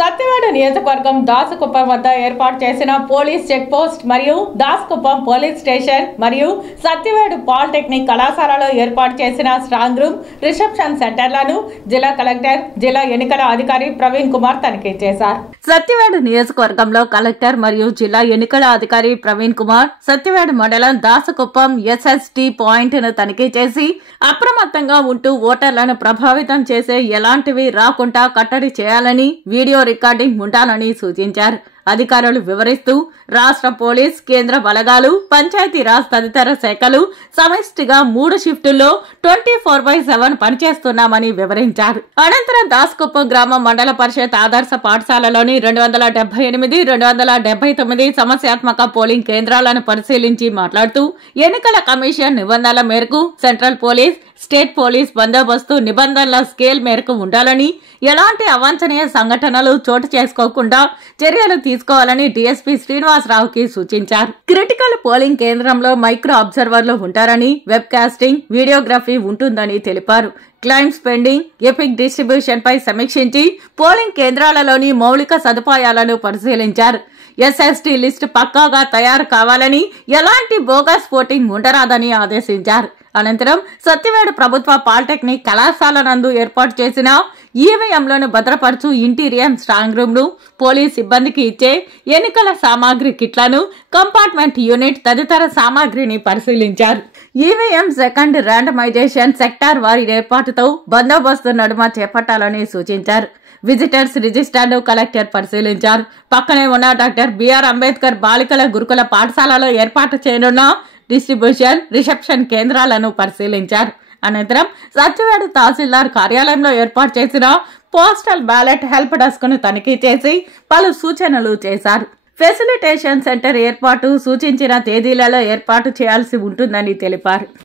సత్యవేడు నియోజకవర్గం దాసకుప్పం వద్ద ఏర్పాటు చేసిన పోలీస్ చెక్ పోస్ట్ మరియు దాసకుప్పం పోలీస్ స్టేషన్ మరియు సత్యవేడు పాలిటెక్నిక్ కళాశాలలో ఏర్పాటు చేసిన స్ట్రాంగ్ రూమ్ రిసెప్షన్ సెంటర్లను జిల్లా కలెక్టర్ జిల్లా ఎన్నికల అధికారి ప్రవీణ్ కుమార్ తనిఖీ చేశారు. సత్యవేడు నియోజకవర్గంలో కలెక్టర్ మరియు జిల్లా ఎన్నికల అధికారి ప్రవీణ్ కుమార్ సత్యవేడు మండలం దాసకుప్పం ఎస్ఎస్టీ పాయింట్ ను తనిఖీ చేసి అప్రమత్తంగా ఉంటూ ఓటర్లను ప్రభావితం చేసే ఎలాంటివి రాకుండా కట్టడి చేయాలని వీడియో రికార్డింగ్ ఉండాలని సూచించారు. అధికారులు వివరిస్తూ రాష్ట్ర పోలీస్ కేంద్ర బలగాలు పంచాయతీరాజ్ తదితర శాఖలు సమిష్టిగా 3 షిఫ్టుల్లో 24/7 పనిచేస్తున్నామని వివరించారు. అనంతరం దాసకుప్పం గ్రామం మండల పరిషత్ ఆదర్శ పాఠశాలలోని 278, 279 సమస్యాత్మక పోలింగ్ కేంద్రాలను పరిశీలించి మాట్లాడుతూ ఎన్నికల కమిషన్ నిబంధనల మేరకు సెంట్రల్ పోలీస్ స్టేట్ పోలీస్ బందోబస్తు నిబంధనల స్కేల్ మేరకు ఉండాలని, ఎలాంటి అవాంఛనీయ సంఘటనలు చోటు చేసుకోకుండా చర్యలు తీసుకోవాలని డీఎస్పీ శ్రీనివాసరావుకి సూచించారు. క్రిటికల్ పోలింగ్ కేంద్రంలో మైక్రో అబ్జర్వర్లు ఉంటారని, వెబ్ కాస్టింగ్, వీడియోగ్రఫీ ఉంటుందని తెలిపారు. క్లైమ్స్ పెండింగ్, ఎపిక్ డిస్ట్రిబ్యూషన్ పై సమీక్షించి పోలింగ్ కేంద్రాలలోని మౌలిక సదుపాయాలను పరిశీలించారు. ఎస్ఎస్టీ లిస్టు పక్కాగా తయారు కావాలని, ఎలాంటి బోగస్ ఓటింగ్ ఉండరాదని ఆదేశించారు. అనంతరం సత్యవేడు ప్రభుత్వ పాలిటెక్నిక్ కళాశాల నందు ఏర్పాటు చేసిన ఈవీఎంలను భద్రపరచు ఇంటీరియర్ స్ట్రాంగ్ రూమ్ ను, పోలీస్ సిబ్బందికి ఇచ్చే ఎన్నికల సామాగ్రి కిట్లను, కంపార్ట్మెంట్ యూనిట్ తదితర సామాగ్రిని పరిశీలించారు. ఈవీఎం సెకండ్ ర్యాండమైజేషన్ సెక్టార్ వారి ఏర్పాటుతో బందోబస్తు నడుమ చేపట్టాలని సూచించారు. విజిటర్స్ రిజిస్టర్ను కలెక్టర్ పరిశీలించారు. పక్కనే ఉన్న డాక్టర్ బిఆర్ అంబేద్కర్ బాలికల గురుకుల పాఠశాలలో ఏర్పాటు చేయనున్న డిస్ట్రిబ్యూషన్ రిసెప్షన్ కేంద్రాలను పరిశీలించారు. అనంతరం సత్యవేడు తహసీల్దార్ కార్యాలయంలో ఏర్పాటు చేసిన పోస్టల్ బ్యాలెట్ హెల్ప్ డెస్క్ ను తనిఖీ చేసి పలు సూచనలు చేశారు. ఫెసిలిటేషన్ సెంటర్ ఏర్పాటు సూచించిన తేదీలలో ఏర్పాటు చేయాల్సి ఉంటుందని తెలిపారు.